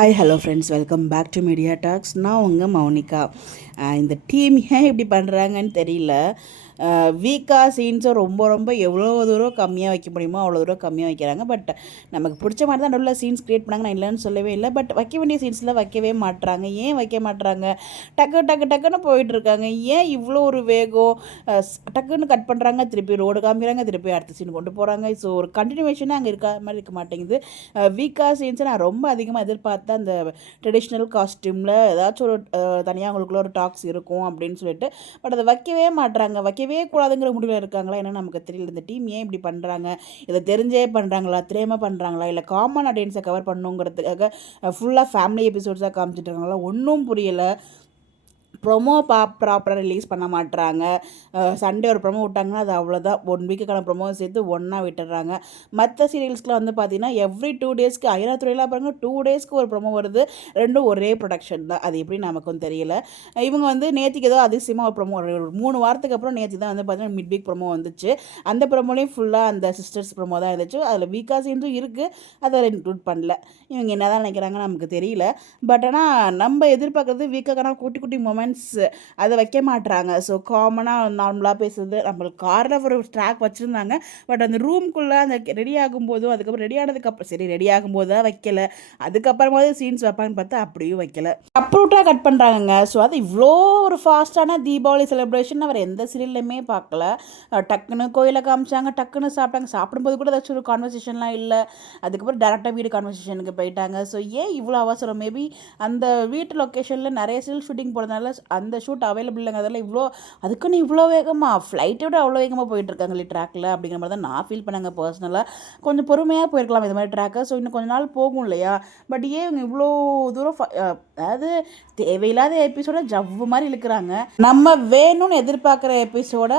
Hi hello friends, welcome back to media talks. நான் உங்கள் மௌனிகா. இந்த டீம் ஏன் இப்படி பண்ணுறாங்கன்னு தெரியல. வீக்காக சீன்ஸை ரொம்ப ரொம்ப எவ்வளோ தூரம் கம்மியாக வைக்க முடியுமோ அவ்வளோ தூரம் கம்மியாக வைக்கிறாங்க. பட் நமக்கு பிடிச்ச மாதிரி தான் நடுவில் சீன்ஸ் க்ரியேட் பண்ணாங்க, நான் இல்லைன்னு சொல்லவே இல்லை. பட் வைக்க வேண்டிய சீன்ஸில் வைக்கவே மாட்டுறாங்க. ஏன் வைக்க மாட்டுறாங்க? டக்குன்னு போயிட்டுருக்காங்க. ஏன் இவ்வளோ ஒரு வேகம்? டக்குன்னு கட் பண்ணுறாங்க, திருப்பி ரோடு காமிக்கிறாங்க, திருப்பி அடுத்த சீன் கொண்டு போகிறாங்க. ஸோ ஒரு கண்டினியூவேஷனே அங்கே இருக்க மாதிரி இருக்க மாட்டேங்குது. வீக்காக சீன்ஸை நான் ரொம்ப அதிகமாக எதிர்பார்த்தேன். அந்த ட்ரெடிஷ்னல் காஸ்டியூமில் ஏதாச்சும் ஒரு தனியாக அவங்களுக்குள்ள ஒரு டாக்ஸ் இருக்கும் அப்படின்னு சொல்லிட்டு. பட் அதை வைக்கவே மாட்டுறாங்க. வைக்கவே கூடாதுங்கிற முடிவில் இருக்காங்களா என்னன்னு நமக்கு தெரியல. இந்த டீம் ஏன் இப்படி பண்ணுறாங்க? இதை தெரிஞ்சே பண்ணுறாங்களா, தெரியாமல் பண்ணுறாங்களா, இல்லை காமன் ஆடியன்ஸை கவர் பண்ணுங்கிறதுக்காக ஃபுல்லாக ஃபேமிலி எபிசோட்ஸாக காமிச்சிட்டு இருக்காங்களா? ஒன்றும் புரியலை. ப்ரொமோ ப்ராப்பராக ரிலீஸ் பண்ண மாட்டுறாங்க. சண்டே ஒரு ப்ரொமோ விட்டாங்கன்னா அது அவ்வளோதான். 1 வீக்குக்கான ப்ரொமோ சேர்த்து ஒன்றா விட்டுடுறாங்க. மற்ற சீரியல்ஸ்க்குலாம் வந்து பார்த்திங்கன்னா எவ்ரி 2 டேஸ்க்கு ஐராத்துறையெல்லாம் பாருங்கள் 2 டேஸ்க்கு ஒரு ப்ரொமோ வருது. ரெண்டும் ஒரே ப்ரொடக்ஷன் தான். அது எப்படி நமக்கும் தெரியல. இவங்க வந்து நேற்றுக்கு ஏதோ அதிசயமாக ஒரு ப்ரொமோ, ஒரு 3 வாரத்துக்கு அப்புறம் நேற்று தான் வந்து பார்த்திங்கன்னா மிட் வீக் ப்ரொமோ வந்துச்சு. அந்த ப்ரொமோலையும் ஃபுல்லாக அந்த சிஸ்டர்ஸ் ப்ரொமோ தான் இருந்துச்சு. அதில் வீக்காக சீன்ஸும் இருக்குது, அதை இன்க்ளூட் பண்ணல. இவங்க என்ன தான் நினைக்கிறாங்கன்னு நமக்கு தெரியல. பட் ஆனால் நம்ம எதிர்பார்க்குறது வீக்கான குட்டி குட்டி மொமெண்ட்ஸ் அதை வைக்க மாட்டுறாங்க. ஸோ காமனாக நார்மலாக பேசுறது, நம்மளுக்கு காரில் ஒரு ட்ராக் வச்சுருந்தாங்க. பட் அந்த ரூம்குள்ளே அந்த ரெடி ஆகும்போதும் அதுக்கப்புறம் ரெடி ஆனதுக்கப்புறம் சரி ரெடி ஆகும்போது தான் வைக்கல, அதுக்கப்புறமாவது சீன்ஸ் வைப்பாங்கன்னு பார்த்தா அப்படியும் வைக்கல. அப்ரூட்டாக கட் பண்ணுறாங்கங்க. ஸோ அது இவ்வளோ ஒரு ஃபாஸ்ட்டான தீபாவளி செலிப்ரேஷன் அவர் எந்த சீரியல்லையுமே பார்க்கல. டக்குன்னு கோயிலை காமிச்சாங்க, டக்குன்னு சாப்பிட்டாங்க. சாப்பிடும்போது கூட ஏதாச்சும் ஒரு கான்வர்சேஷன்லாம் இல்லை. அதுக்கப்புறம் டேரெக்டாக வீடு கான்வர்சேஷனுக்கு போயிட்டாங்க. ஸோ ஏன் இவ்வளோ அவசரம்? மேபி அந்த வீட்டு லொக்கேஷனில் நிறைய சீரியல் ஷூட்டிங் போகிறதுனால அந்த ஷூட் அவைலபிள் இல்லைங்கிறதால அதுக்குன்னு இவ்வளோ வேகமாக ஃப்ளைட்டை விட அவ்வளோ வேகமாக போயிட்டுருக்காங்களே ட்ராக்கில் அப்படிங்கிற மாதிரி தான் நான் ஃபீல் பண்ணாங்க பர்சனலாக. கொஞ்சம் பொறுமையாக போயிருக்கலாம் இது மாதிரி ட்ராக்கை. ஸோ இன்னும் கொஞ்சம் நாள் போகும் இல்லையா? பட் ஏன் இவங்க இவ்வளோ தூரம் அதாவது தேவையில்லாத எபிசோட ஜவ்வு மாதிரி இழுக்கிறாங்க. நம்ம வேணும்னு எதிர்பார்க்குற எபிசோட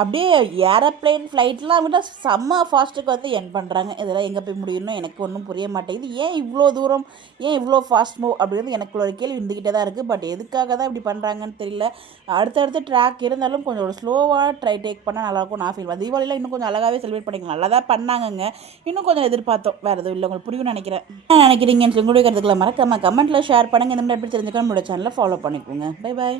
அப்படியே ஏரோப்ளைன் ஃப்ளைட்லாம் விட செம்ம ஃபாஸ்ட்டுக்கு வந்து என் பண்ணுறாங்க. இதெல்லாம் எங்கே போய் முடியும்னு எனக்கு ஒன்றும் புரிய மாட்டேங்குது. ஏன் இவ்வளோ தூரம், ஏன் இவ்வளோ ஃபாஸ்ட் மூவ் அப்படிங்கிறது எனக்கு ஒரு கேள்வி இருந்துக்கிட்டே தான் இருக்குது. பட் எதுக்காக தான் இப்படி பண்ணுறாங்கன்னு தெரியல. அடுத்தடுத்து ட்ராக் இருந்தாலும் கொஞ்சம் ஒரு ஸ்லோவாக டேக் பண்ணால் நல்லாயிருக்கும் நான் ஃபீல். தீபாவளியில் இன்னும் கொஞ்சம் அழகாகவே செலிப்ரேட் பண்ணிக்கலாம். நல்லா தான் பண்ணாங்கங்க, இன்னும் கொஞ்சம் எதிர்பார்த்தோம். வேறு எதுவும் இல்லை. உங்களுக்கு புரியும்னு நினைக்கிறேன். என்ன நினைக்கிறீங்கன்னு சொல்லி கூட கருத்துக்கலாம் மறக்காம கமெண்ட்டில் ஷேர் பண்ணுங்கள். இந்த மாதிரி எப்படி தெரிஞ்சுக்கணும் நம்மளோட சேனலை ஃபாலோ பண்ணிக்கோங்க. Bye bye.